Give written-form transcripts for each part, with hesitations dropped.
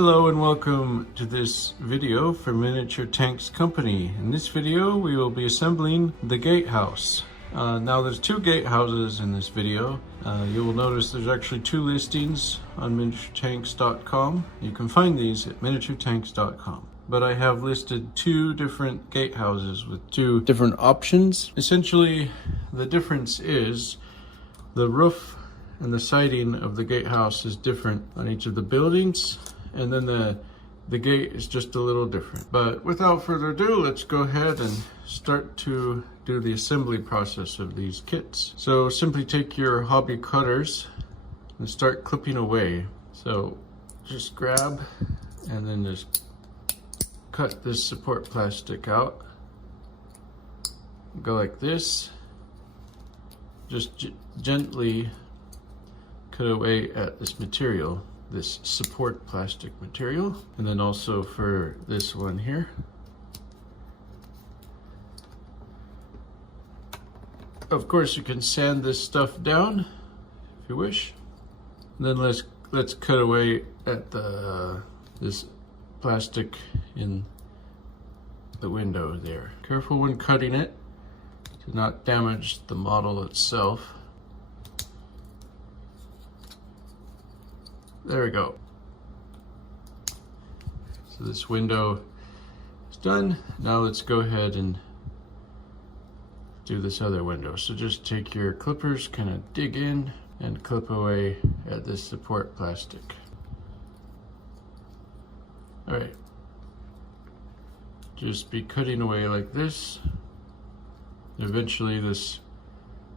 Hello and welcome to this video for Miniature Tanks Company. In this video we will be assembling the Gatehouse. Now there's two gatehouses in this video. You will notice there's actually two listings on miniaturetanks.com. You can find these at miniaturetanks.com. But I have listed two different gatehouses with two different options. Essentially the difference is the roof and the siding of the gatehouse is different on each of the buildings, and then the gate is just a little different. But without further ado, let's go ahead and start to do the assembly process of these kits. So simply take your hobby cutters and start clipping away. So just grab and then just cut this support plastic out. Go like this. Just gently cut away at this material, this support plastic material, and then also for this one here. Of course you can sand this stuff down if you wish. And then let's cut away at this plastic in the window there. Careful when cutting it to not damage the model itself. There we go. So this window is done. Now let's go ahead and do this other window. So just take your clippers, kind of dig in and clip away at this support plastic. All right. Just be cutting away like this. Eventually this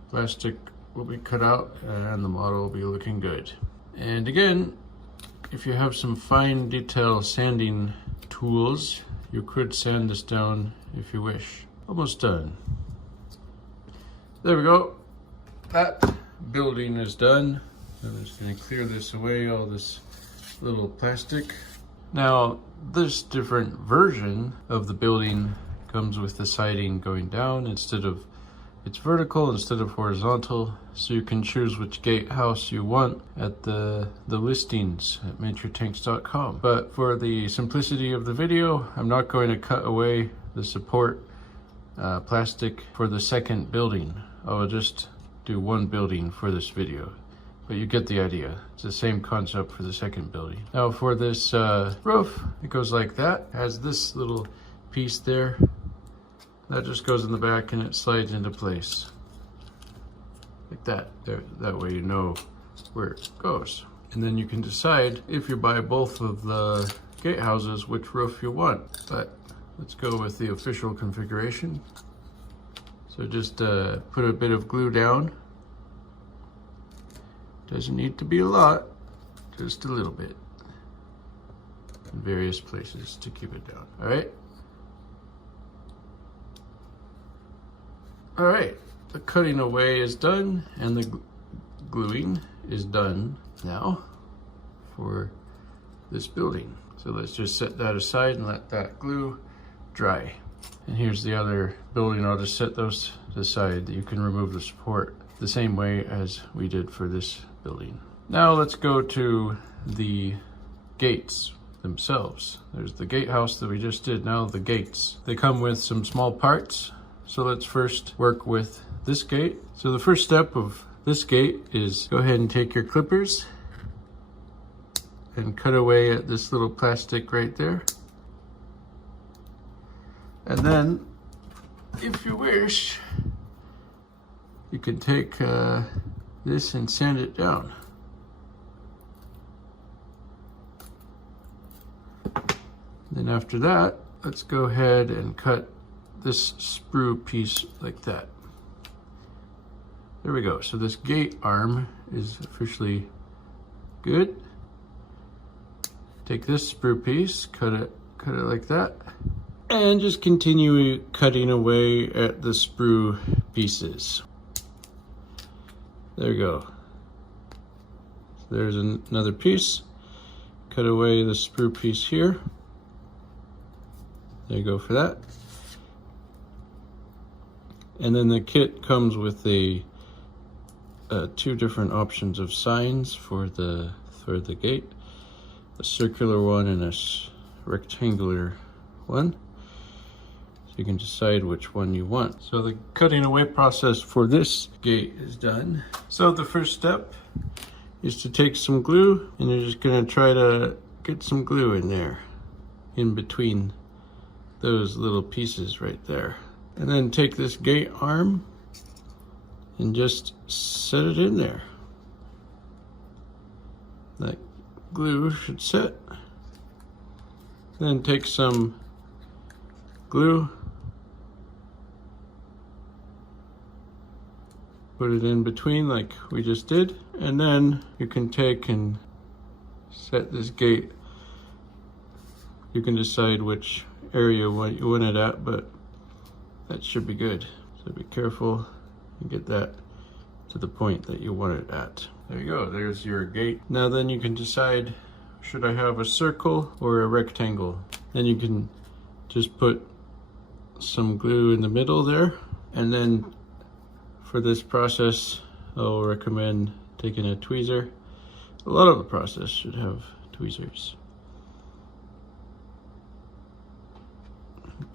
plastic will be cut out and the model will be looking good. And again, if you have some fine detail sanding tools, you could sand this down if you wish. Almost done. There we go. That building is done. I'm just going to clear this away, all this little plastic. Now, this different version of the building comes with the siding going down instead of, it's vertical instead of horizontal, so you can choose which gatehouse you want at the listings at miniaturetanks.com. But for the simplicity of the video, I'm not going to cut away the support plastic for the second building. I'll just do one building for this video, but you get the idea. It's the same concept for the second building. Now for this roof, it goes like that. It has this little piece there. That just goes in the back and it slides into place. Like that. There, that way you know where it goes. And then you can decide if you buy both of the gatehouses, which roof you want. But let's go with the official configuration. So just put a bit of glue down. Doesn't need to be a lot, just a little bit. In various places to keep it down. All right. All right, the cutting away is done and the gluing is done now for this building. So let's just set that aside and let that glue dry. And here's the other building. I'll just set those aside. You can remove the support the same way as we did for this building. Now let's go to the gates themselves. There's the gatehouse that we just did. Now the gates. They come with some small parts. So let's first work with this gate. So the first step of this gate is go ahead and take your clippers and cut away at this little plastic right there. And then, if you wish, you can take this and sand it down. Then after that, let's go ahead and cut this sprue piece like that. There we go. So this gate arm is officially good. Take this sprue piece, cut it like that, and just continue cutting away at the sprue pieces. There we go. So there's another piece. Cut away the sprue piece here. There you go for that. And then the kit comes with a two different options of signs for the gate. a circular one and a rectangular one. So you can decide which one you want. So the cutting away process for this gate is done. So the first step is to take some glue, and you're just gonna try to get some glue in there, in between those little pieces right there. And then take this gate arm and just set it in there. That glue should set. Then take some glue, put it in between like we just did, and then you can take and set this gate. You can decide which area you want it at, but that should be good. So be careful and get that to the point that you want it at. There you go, there's your gate. Now then you can decide, should I have a circle or a rectangle? Then you can just put some glue in the middle there. And then for this process, I'll recommend taking a tweezer. A lot of the process should have tweezers.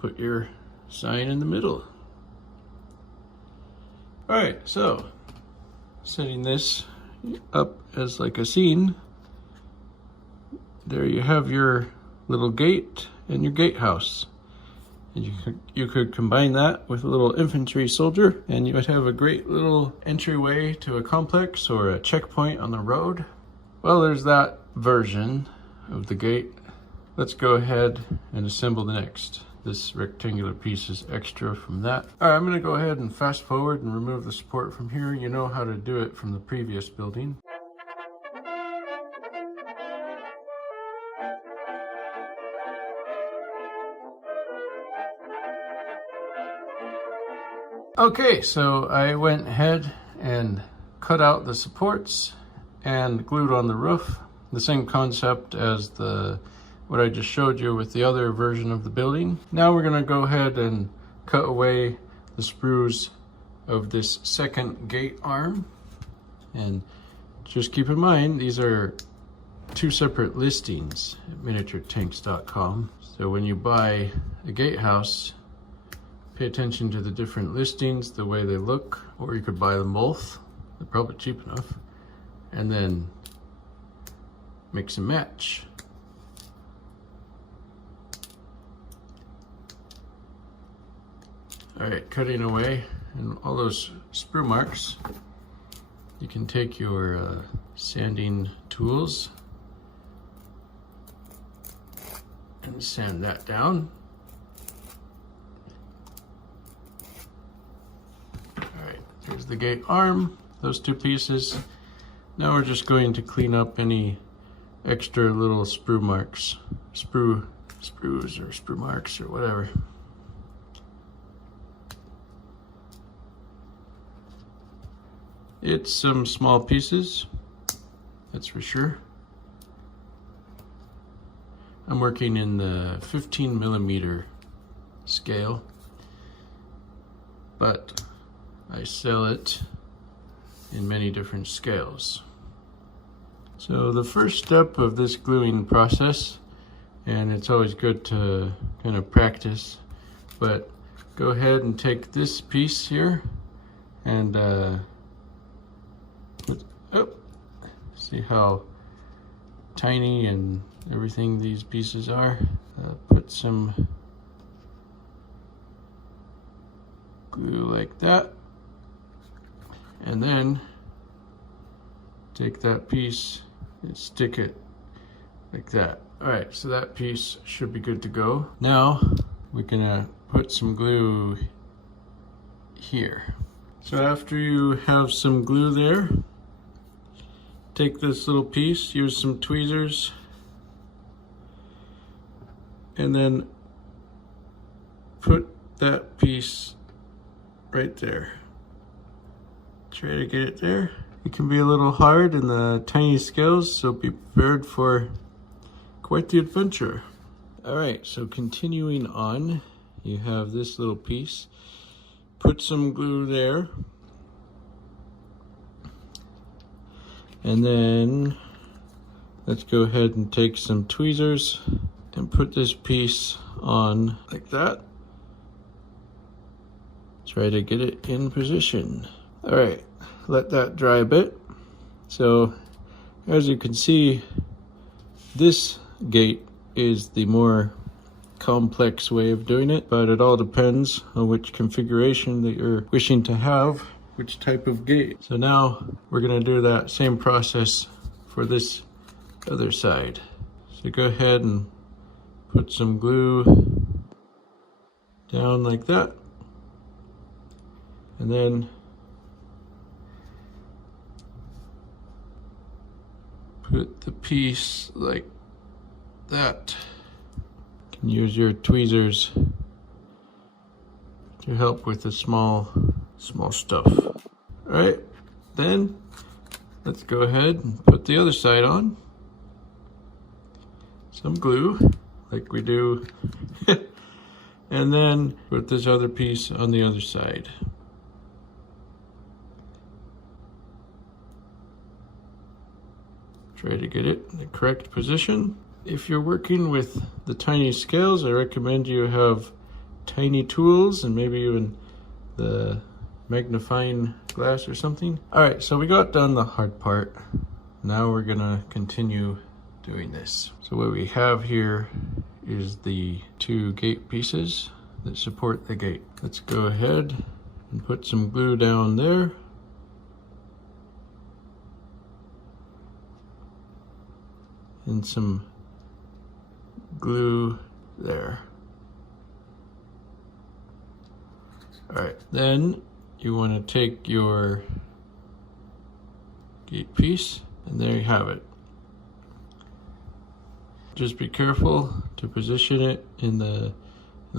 Put your sign in the middle. All right, so setting this up as like a scene, there you have your little gate and your gatehouse. And you could combine that with a little infantry soldier, and you would have a great little entryway to a complex or a checkpoint on the road. Well, there's that version of the gate. Let's go ahead and assemble the next. This rectangular piece is extra from that. All right, I'm gonna go ahead and fast forward and remove the support from here. You know how to do it from the previous building. Okay, so I went ahead and cut out the supports and glued on the roof. The same concept as what I just showed you with the other version of the building. Now we're gonna go ahead and cut away the sprues of this second gate arm. And just keep in mind, these are two separate listings at miniaturetanks.com. So when you buy a gatehouse, pay attention to the different listings, the way they look, or you could buy them both. They're probably cheap enough. And then mix and match. All right, cutting away and all those sprue marks, you can take your sanding tools and sand that down. All right, there's the gate arm, those two pieces. Now we're just going to clean up any extra little sprue marks, sprues or sprue marks or whatever. It's some small pieces, that's for sure. I'm working in the 15mm scale, but I sell it in many different scales. So the first step of this gluing process, and it's always good to kind of practice, but go ahead and take this piece here and see how tiny and everything these pieces are. Put some glue like that, and then take that piece and stick it like that. All right, so that piece should be good to go. Now we're gonna put some glue here. So after you have some glue there, take this little piece, use some tweezers, and then put that piece right there. Try to get it there. It can be a little hard in the tiny scales, so be prepared for quite the adventure. All right, so continuing on, you have this little piece. Put some glue there. And then let's go ahead and take some tweezers and put this piece on like that. Try to get it in position. All right, let that dry a bit. So as you can see, this gate is the more complex way of doing it, but it all depends on which configuration that you're wishing to have, which type of gate. So now we're gonna do that same process for this other side. So go ahead and put some glue down like that, and then put the piece like that. You can use your tweezers to help with the small stuff. All right, then let's go ahead and put the other side on. Some glue, like we do, and then put this other piece on the other side. Try to get it in the correct position. If you're working with the tiny scales, I recommend you have tiny tools and maybe even the magnifying glass or something. All right, so we got done the hard part. Now we're gonna continue doing this. So what we have here is the two gate pieces that support the gate. Let's go ahead and put some glue down there. And some glue there. All right, then you want to take your gate piece, and there you have it. Just be careful to position it in the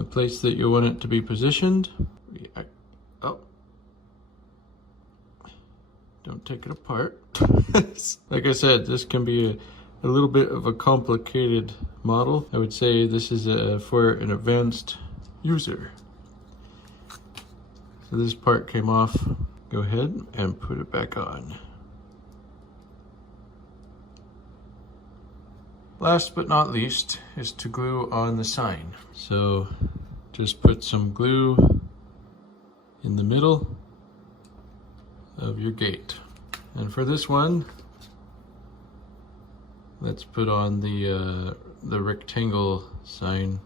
place that you want it to be positioned. Oh, don't take it apart. Like I said, this can be a little bit of a complicated model. I would say this is for an advanced user. So this part came off. Go ahead and put it back on. Last but not least is to glue on the sign. So just put some glue in the middle of your gate. And for this one, let's put on the rectangle sign.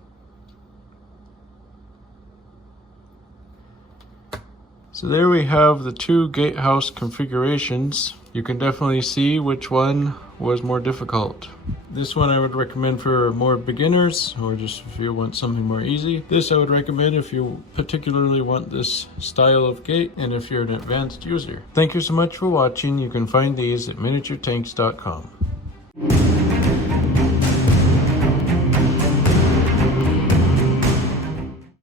So there we have the two gatehouse configurations. You can definitely see which one was more difficult. This one I would recommend for more beginners, or just if you want something more easy. This I would recommend if you particularly want this style of gate and if you're an advanced user. Thank you so much for watching. You can find these at miniaturetanks.com.